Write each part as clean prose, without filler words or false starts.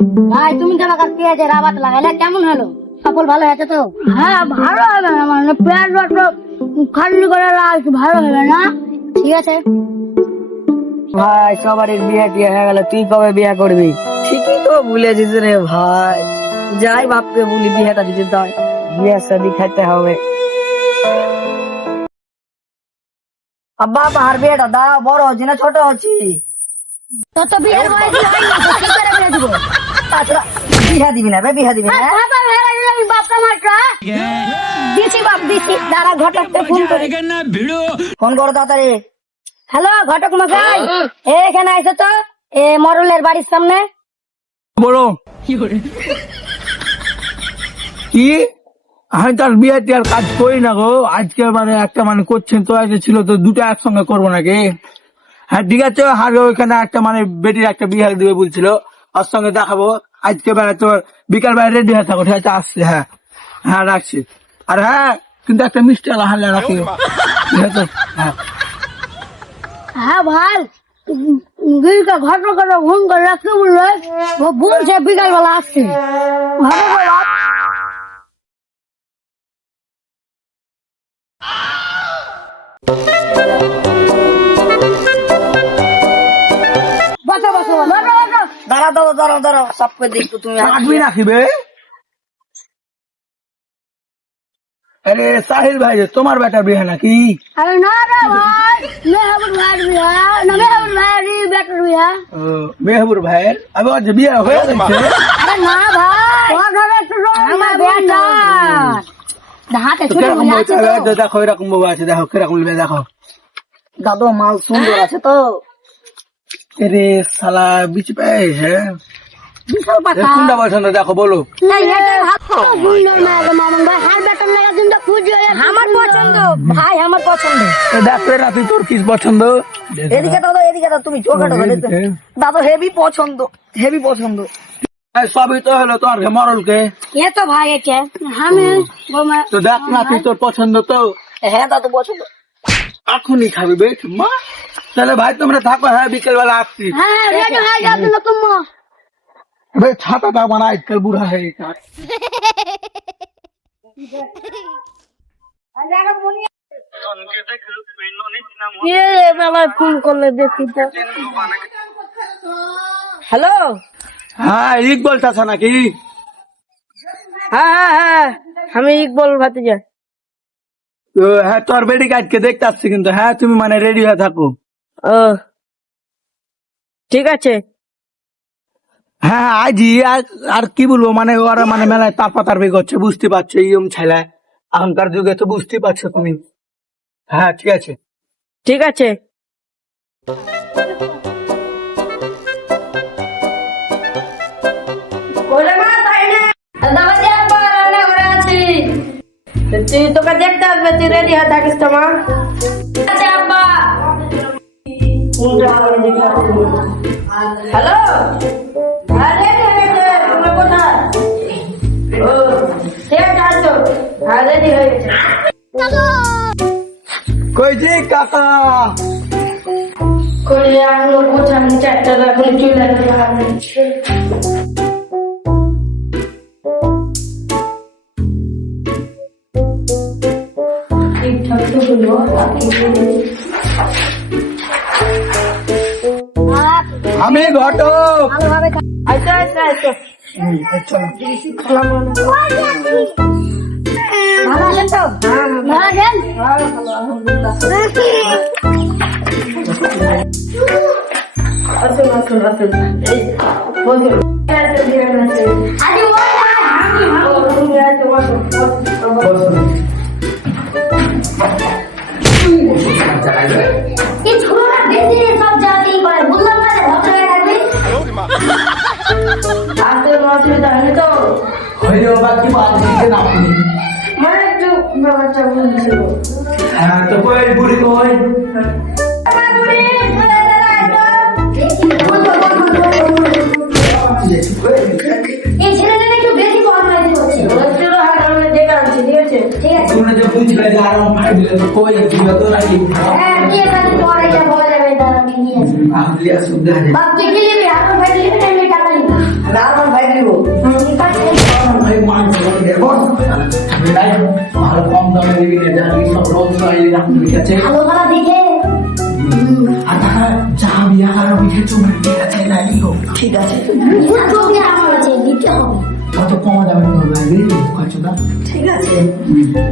ভাই তুমি যেন পেঁয়াজে রাবাত লাগাইলে কেমন হলো? সফল ভালো হয়েছে তো? হ্যাঁ ভালো হবে না, মানে পেঁয়াজ খালি করে লাগাইছি, ভালো হবে না। ঠিক আছে ভাই, সবারই বিয়ে টিয়ে হয়ে গেল, তুই কবে বিয়ে করবি? ঠিকই তো বলেছিস রে ভাই। যাই বাপকে বলি বিয়েটা যদি দেয়, বিয়ে শাদি খাইতে হবে। আব্বা বাহার বিয়েটা দাও, বড় হচ্ছি না ছোট হচ্ছি? তো তো বিয়ের বয়স হয়নি, তো কি করে বিয়ে দিব? তাছাড়া বিয়ে দিবি না বে, বিয়ে দিবি না? বাবা ভেড়া দিলে আমি বাপটা মারটা দিছি, বাপ দিছি। দাঁড়া ঘটককে ফোন করি। ফোন করো তাড়াতাড়ি। হ্যালো ঘটক মশাই, এখানে আইসো তো, এ মরলের বাড়ির সামনে। বলো কি? আমি তার বিয়ে টিয়ার কাজ করি না গো। আজকে মানে একটা মানে করছেন তো, আজকে ছিল তো, দুটো একসঙ্গে করবো নাকি? হ্যাঁ ঠিক আছে, আর ওইখানে একটা মানে বেটির একটা বিয়ে দিবে বলছিল, ওর সঙ্গে দেখাবো। আজকে বেলা তোর বিকাল বেলা রেডি হয়ে থাকো, ঠিক আছে? আসছি, হ্যাঁ হ্যাঁ রাখছি। আর হ্যাঁ, কিন্তু একটা মিষ্টি হালে রাখি, ঠিক আছে? হ্যাঁ হ্যাঁ ভাই, গিরিটা ঘটকটা ফোন করে রাখতে বললো, ও বলছে বিকাল বেলা আসছে। বসো বসো বসো বসো। দাঁড়াও দাঁড়াও দাঁড়াও দাঁড়াও, সবকে দেখবো তুমি। রাখবি রাখিবে। আরে সাহিল ভাই, তোমার বেটার বিয়ে নাকি? আরে না রে ভাই, মেহবুব ভাইয়ের বিয়া, না মেহবুব ভাইয়েরই বেটার বিয়া। ও, মেহবুর ভাইয়ের আবার যে বিয়ে হয়ে গেছে? আরে না ভাই, ও ঘরে শুধু আমার বেটা। হাতে তো ছোট কিরকম বিয়া বলছে? আছে তো। দেখো এরকম বউ আছে, দেখো কিরকম লিবে, দেখো। দাদু মাল সুন্দর আছে তো। আরে শালা বিচ পায়, হ্যাঁ বিশাল পাকা। কোনটা পছন্দ দেখো, বলো। এই হেটার হাত তো সুন্দর না গো মামন ভাই, হার বেটার লাগা দিন তো খুঁজে। আমার পছন্দ ভাই, আমার পছন্দ। দেখো রাতে তোর কি পছন্দ? এদিকে দাদা, এদিকে দাদা, তুমি চোখা টোকা দেখো। দাদা হেভি পছন্দ, হেভি পছন্দ। এই সবই তো হলো তোমার মরলকে। এ তো ভাই একে আমি বৌমা। তো দেখ না, তুই তোর পছন্দ তো হ্যাঁ দাদু পছন্দ। এখনই খাবি বেশ মা। তাহলে ভাই তোমরা থাকো, হ্যাঁ বিকেল বেলা আসছি। হ্যাঁ রেডি হয়ে যাও না তুমি। ভাই ছাতাটা বানা, আজকাল বুড়া হয়ে গেছে। কে বাবা ফোন করলে দেখি তো। হ্যালো। হ্যাঁ ইকবল চাচা নাকি? হ্যাঁ হ্যাঁ হ্যাঁ, আমি ইকবল ভাতিজা। তো হ্যাঁ, তোর বেডি কাজকে দেখতে আসছি কিন্তু। হ্যাঁ তুমি মানে রেডি হয়ে থাকো। ও ঠিক আছে। হ্যাঁ আজই। আর কি বলবো, মানে ওরা মানে মেলায় তারপি করছে, বুঝতে পারছো? ইয়ম ছেলে এখনকার যুগে, তো বুঝতে পারছো তুমি। হ্যাঁ ঠিক আছে। ঠিক আছে। তুই তোকে দেখতে আসবে, তুই রেডি হয়ে থাকিস তো মা। হ্যালো, হ্যাঁ রেডি হয়ে গেছে, তোমরা কোথায়? ও ঠিক আছে, আসো। হ্যাঁ রেডি হয়ে গেছে। কইছি কাকা। করলে এখনো পৌঁছানি, চারটা এখন চলে আসবে। ঠিকঠাক তো হলো। আমি ঘটক। ভালোভাবে আচ্ছা আচ্ছা আচ্ছা। ভালো আছেন তো? ভালো আছেন? আসুন আসুন আসুন, এই বসুন। আরে ও এই ছোড়া বেশি সব জাতি করে, বললাম না যে ভদ্র হয়ে থাকবি। আসতে কোনো অসুবিধা হয়নি তো? হইলো বাকি বাদ দিতে না আপনি। মানে একটু ব্যাপারটা বুঝছিল। হ্যাঁ তো কই বুড়ি কই? এই ছেলেদের একটু বেশি ফর্মালিটি করছে। দেখে আনছি, ঠিক আছে? ঠিক আছে তোমরা যে বুঝলে যে আরাম ফাই দিলে তো কই দিলে তো নাকি? হ্যাঁ নিয়ে যান, পরে যা বলা যাবে দাঁড়া নিয়ে আসুন। আসলে সুবিধা আছে। বাপ কে নিবি? আর ভাই নিবি না, আমি টাকা নিবি। না আমার বস আমি নাই ভালো কম দামে দিবি না জানি সব রোজ রাইলি রাখতে ঠিক আছে ভালো ভালো দেখে আর টাকা যা বিয়া আর বিয়ে চুমে ঠিক আছে লাইলি গো ঠিক আছে ছবি আমার আছে দিতে হবে কত কম দামে তো লাইলি কত না ঠিক আছে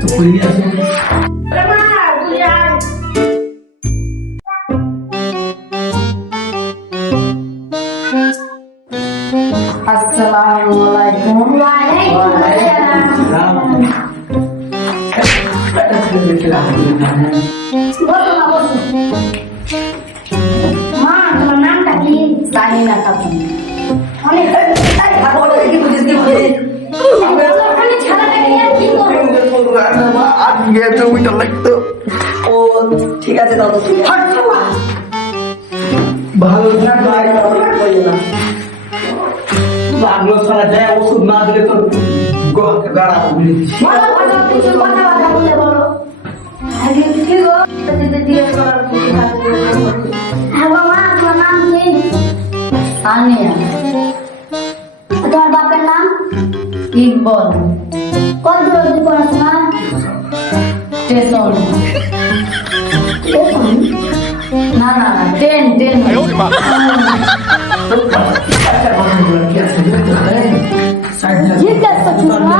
তো কই আছে আসসালামু আলাইকুম ওয়ালাইকুম আসসালাম বলো না বলো মা তোমার নামটা কি জানি না কাকু অনেক কি বুঝিস কি বুঝিস ওখানে ছাড়াটাকে নিয়ে আর কি করবো আজকে জমিটা লাগতো ও ঠিক আছে দাদা ঠিক আছে ভালো না লাগলো সারা যায় ওষুধ না দিলে তো গাড়া বলি বলো বলো কিছু কথা বলে বলো আগে কি গো দিতে দিয়ে করার কি হ্যাঁ মা তোমার নাম কি তানিয়া তোমার বাপের নাম ইকবল কত দূর অবধি পড়াশোনা স্টেশন না না না ট্রেন জিজ্ঞেস করছো না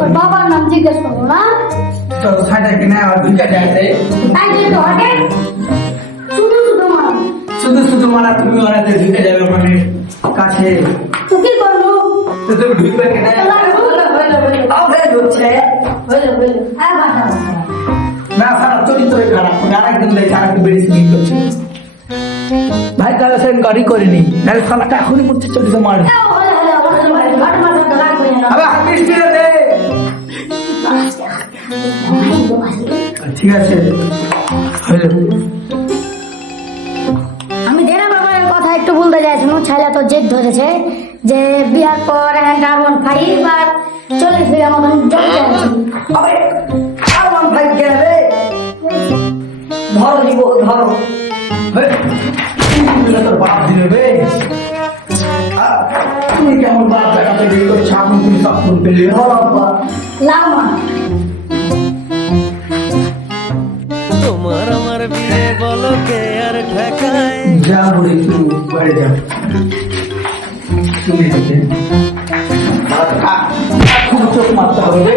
ওর বাবার নাম জিজ্ঞেস করবো না তো সাইডে কিনা আর দুইটা যাইতে তাই যে তো আগে শুধু শুধু মা শুধু শুধু মারা তুমি ওরাতে ঢুকে যাবে মানে কাছে তো কি করবো তো তুমি ঢুকবে কিনা আবে হচ্ছে হ্যাঁ বাটা না সারা চরিত্র খারাপ আরেকদিন দেখে আরেকদিন বেড়ে স্মিট করছে ভাই তাহলে সেন গাড়ি করিনি নাহলে সালাটা এখনই মরছে চল্লিশে মার আবে হাত মিষ্টি দে ঠিক আছে হইলো আমি দেনা বাবার কথা একটু বলতে চাইছিলাম ছেলে তো জেদ ধরেছে যে বিয়ার পর ডাবন খাই বা 40 বিঘা মতন জমি আছে আবে আর মন ভাই গেলে ধরো নিব ধরো তোর বাপ দিলে বে তুমি কেমন বাপ দেখাতে বিয়ে করছো এখন তুমি সব ফুল পেলে লামা তোমার আমার বিয়ে বলো কে আর ঠেকায় যা বলে একটু বাইরে যাও তুমি দেখে এখন চোখ মারতে হবে রে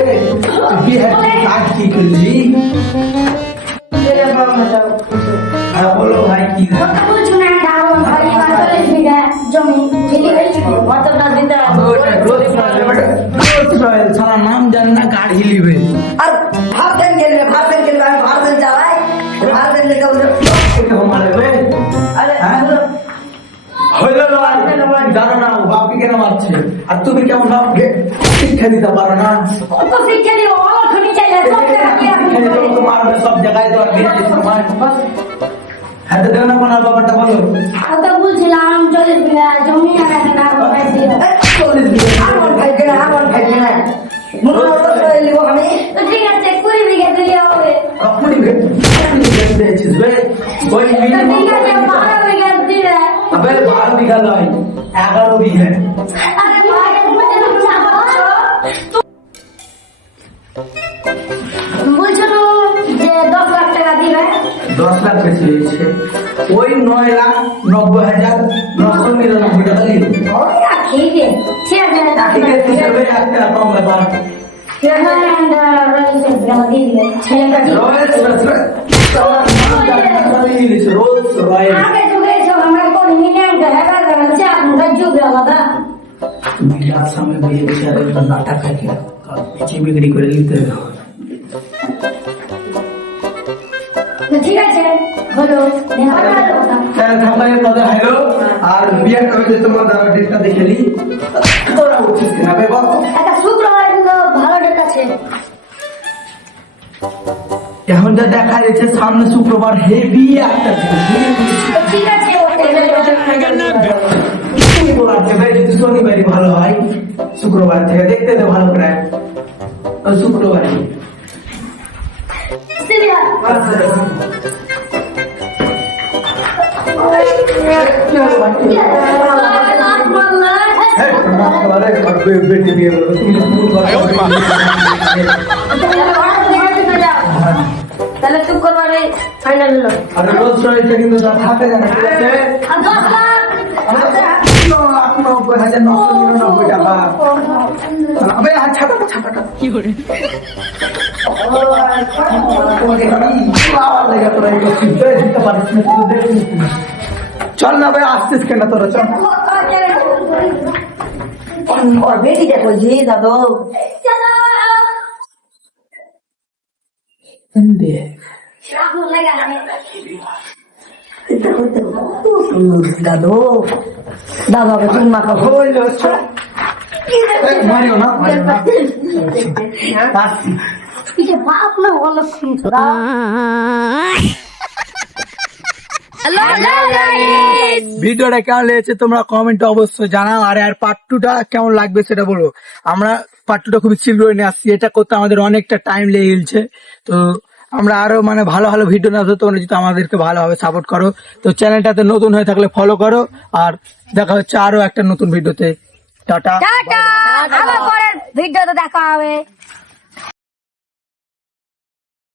বিয়ে কাজ কি করলি হ্যাঁ বলো ভাই কি কথা বলছো না ডাবন খাই বা 40 বিঘা জমি ঠিকই হয়েছে কতটা দিতে সারা নাম জানি না গাড়ি হিলিবে আর ভাবতেন গেলে আমি ভাবতেন চালাই ভাবতেন লেগে আরে হইলো নয় জানো না ও বাপকে কেন মারছে আর তুমি কেমন বাপকে শিক্ষা দিতে পারো না কত শিক্ষা দিও আমার খুনি চাই সব টাকা কি আপনি এখানে যখন তোমার সব জায়গায় তো আর বিয়ে তোমার হাতে দেও না কোন ব্যাপারটা বলো কথা বলছিলাম 40 বিঘা জমি আর একটা ডাবন খাইছি 40 বিঘা আমার ভাই কেনা মনে হয় লিব আমি তো ঠিক আছে 20 বিঘা দিলে হবে আপনি দিয়েছিস বে ওই তো ঠিক আছে 12 বিঘা দিলে আবে 12 বিঘা নয় 11 বিঘা আরে ভাই বলছো যে 10 লাখ টাকা দিবে 10 লাখ বেশি হয়েছে ওই 9,90,999 টাকা দিল ওই ঠিক আছে ঠিক আছে ঠিক আছে হিসেবে একটা কম ব্যাপার রোজ রয়েল মিলার সামনে বিয়ে বিচারে নাটক খাইকে বেচি বিক্রি করে নিতে হবে ঠিক আছে হলো হ্যালো আর বিয়ের কবে তোমার ডেটটা দেখে নি তোরা উঠিস না বে বল একটা শুক্রবার কিন্তু ভালো ডেট আছে এখন যা দেখা যাচ্ছে সামনে শুক্রবার হেভি একটা ঠিক আছে তুমি বলাচ্ছে ভাই যদি শনিবারই ভালো হয় শুক্রবার থেকে দেখতে তো ভালো করে শুক্রবারই সিরিয়াস আরে আর বেটি বিয়ে করবে তুমি তো ভুল করো। তাহলে চুপ করবারে ফাইনাল হলো আরে রোজ চলে কিন্তু তা থাকে না ঠিক আছে? আর 10 লাখ আপনি 90,999 টাকা। আবে হাত ছাটা ছাটা কি করে? চল না ভাই আসছিস কেন তোরা চল বেটিটা কইছি দাদু দাদু দাদাকে চুম্মা খাবো মারিও না বাপ না বলো ভিডিওটা কেমন লেগেছে তোমরা কমেন্টে অবশ্যই জানাও। আর পার্ট 2টা কেমন লাগবে সেটা বলো। আমরা পার্ট 2টা খুবই শীঘ্রই নিয়ে আসছি, এটা করতে আমাদের অনেকটা টাইম লেগে গেছে। তো আমরা আরো মানে ভালো ভালো ভিডিও নিয়ে আসবো, তোমরা যদি আমাদেরকে ভালোভাবে সাপোর্ট করো। তো চ্যানেলটাতে নতুন হয়ে থাকলে ফলো করো, আর দেখা হচ্ছে আরো একটা নতুন ভিডিওতে। টাটা। টাটা আবার পরের ভিডিওতে দেখা হবে।